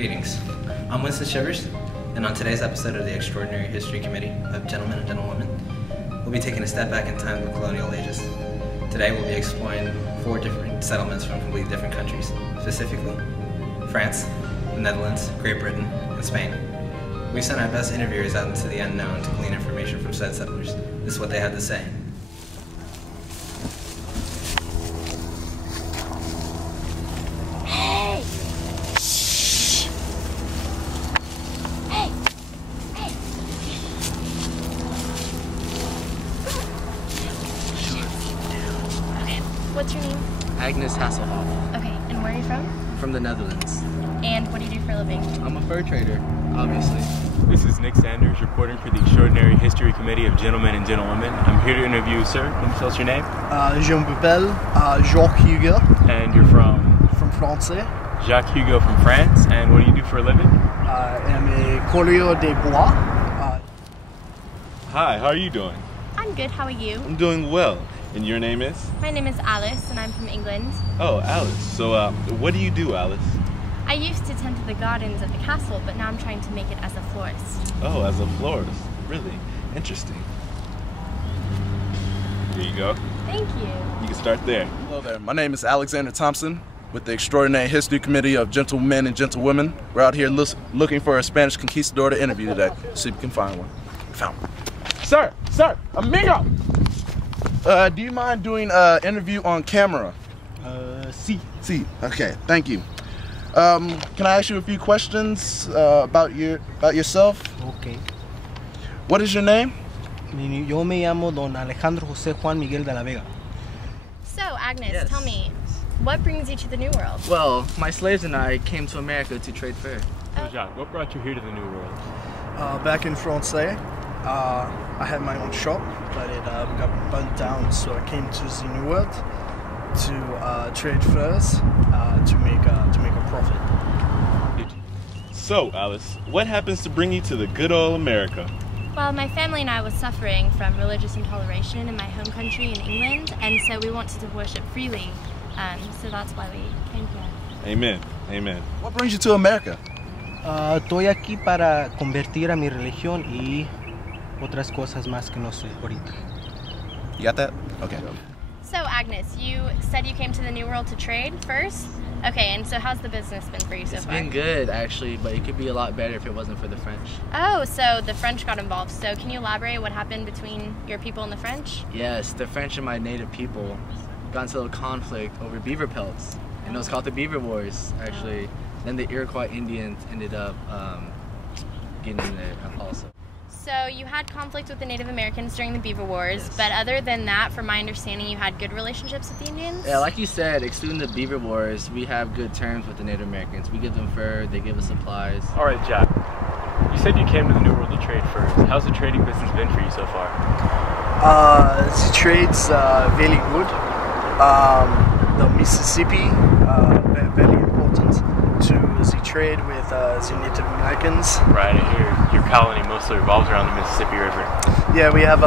Greetings. I'm Winston Shivers, and on today's episode of the Extraordinary History Committee of Gentlemen and Gentlewomen, we'll be taking a step back in time to the colonial ages. Today we'll be exploring 4 different settlements from completely different countries, specifically France, the Netherlands, Great Britain, and Spain. We sent our best interviewers out into the unknown to glean information from said settlers. This is what they had to say. What's your name? Agnes Hasselhoff. Okay, and where are you from? From the Netherlands. And what do you do for a living? I'm a fur trader, obviously. This is Nick Sanders reporting for the Extraordinary History Committee of Gentlemen and Gentlewomen. I'm here to interview sir. Can you tell us your name? Je m'appelle Jacques Hugo. And you're from? From France. Jacques Hugo from France. And what do you do for a living? I'm a coureur des bois. Hi, how are you doing? I'm good, how are you? I'm doing well. And your name is? My name is Alice and I'm from England. Oh, Alice. So, what do you do, Alice? I used to tend to the gardens at the castle, but now I'm trying to make it as a florist. Oh, as a florist. Really? Interesting. Here you go. Thank you. You can start there. Hello there. My name is Alexander Thompson with the Extraordinary History Committee of Gentlemen and Gentlewomen. We're out here looking for a Spanish conquistador to interview today. See if we can find one. Found one. Sir, amigo! Do you mind doing an interview on camera? Si. Okay, thank you. Can I ask you a few questions about yourself? Okay. What is your name? Yo me llamo Don Alejandro José Juan Miguel de la Vega. So, Agnes, Yes. tell me, what brings you to the New World? Well, my slaves and I came to America to trade fur. So Jacques, what brought you here to the New World? Back in France, I had my own shop, but it got burnt down, so I came to the New World to trade furs to make a profit. So, Alice, what happens to bring you to the good old America? Well, my family and I was suffering from religious intoleration in my home country in England, and so we wanted to worship freely, so that's why we came here. Amen. Amen. What brings you to America? Estoy aquí para convertir a mi religión y otras cosas más que no sé ahorita. You got that? Okay. So, Agnes, you said you came to the New World to trade first? Okay, and so how's the business been for you so It's far? been good, actually, but it could be a lot better if it wasn't for the French. Oh, so the French got involved. So can you elaborate what happened between your people and the French? Yes, the French and my native people got into a conflict over beaver pelts, and it was called the Beaver Wars, actually. Then the Iroquois Indians ended up getting in there also. So you had conflict with the Native Americans during the Beaver Wars, but other than that, from my understanding, you had good relationships with the Indians? Yeah, like you said, excluding the Beaver Wars, we have good terms with the Native Americans. We give them fur, they give us supplies. All right, Jacques. You said you came to the New World to trade furs. How's the trading business been for you so far? The trade's very good. The Mississippi, very important to the trade with the Native Americans. Right, I hear your colony mostly revolves around the Mississippi River. Yeah, we have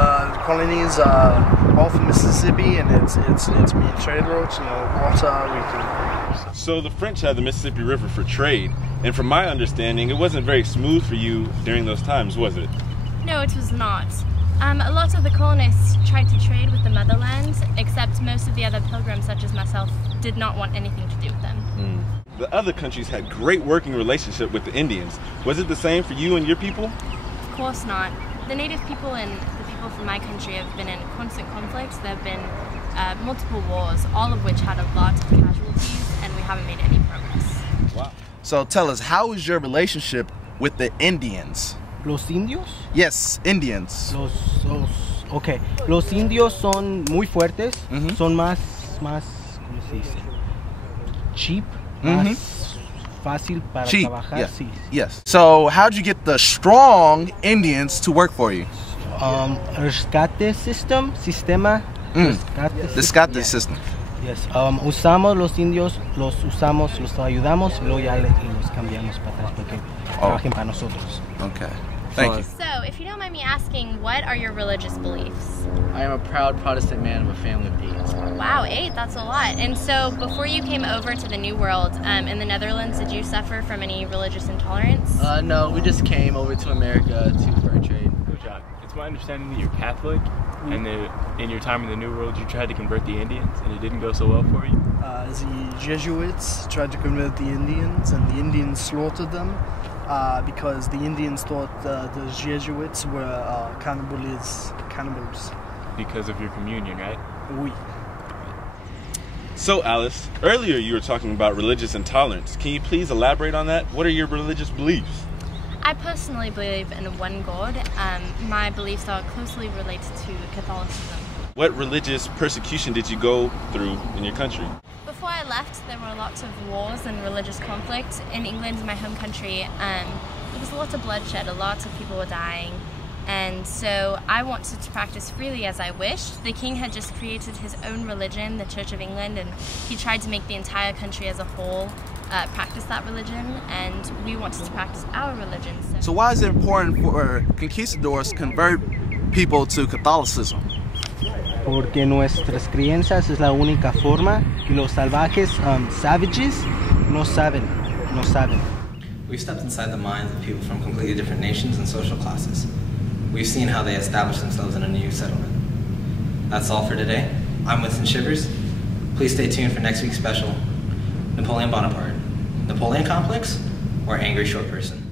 colonies off Mississippi, and it's main trade routes. Water. So, the French had the Mississippi River for trade, and from my understanding, it wasn't very smooth for you during those times, was it? No, it was not. A lot of the colonists tried to trade with the motherland, except most of the other pilgrims, such as myself, did not want anything to do with them. The other countries had great working relationship with the Indians. Was it the same for you and your people? Of course not. The native people and the people from my country have been in constant conflicts. There have been multiple wars, all of which had a lot of casualties, and we haven't made any progress. Wow. So tell us, how is your relationship with the Indians? Los indios? Yes, Indians. Okay. Los indios son muy fuertes, son más, ¿cómo se dice? Cheap, más fácil para Cheap, trabajar. yeah. Sí. Yes. So how'd you get the strong Indians to work for you? Rescate sistema. Rescate Yeah. system. Yes. Usamos los indios, los ayudamos, y luego ya los cambiamos para atrás porque trabajen para nosotros. Okay. Thank you. So, if you don't mind me asking, what are your religious beliefs? I am a proud Protestant man of a family of 8. Wow, 8, that's a lot. And so, before you came over to the New World in the Netherlands, did you suffer from any religious intolerance? No, we just came over to America to fur trade. Good job. It's my understanding that you're Catholic, and that in your time in the New World you tried to convert the Indians, and it didn't go so well for you. The Jesuits tried to convert the Indians, and the Indians slaughtered them because the Indians thought the Jesuits were cannibals. Because of your communion, right? Oui. So, Alice, earlier you were talking about religious intolerance. Can you please elaborate on that? What are your religious beliefs? I personally believe in one God. My beliefs are closely related to Catholicism. What religious persecution did you go through in your country? Before I left, there were lots of wars and religious conflict. In England, my home country, there was a lot of bloodshed, a lot of people were dying. And so I wanted to practice freely as I wished. The king had just created his own religion, the Church of England, and he tried to make the entire country as a whole practice that religion, and we wanted to practice our religion. So why is it important for conquistadors to convert people to Catholicism? Porque nuestras creencias es la única forma que los salvajes, savages, no saben. We've stepped inside the minds of people from completely different nations and social classes. We've seen how they established themselves in a new settlement. That's all for today. I'm Winston Shivers. Please stay tuned for next week's special, Napoleon Bonaparte, Napoleon Complex, or Angry Short Person.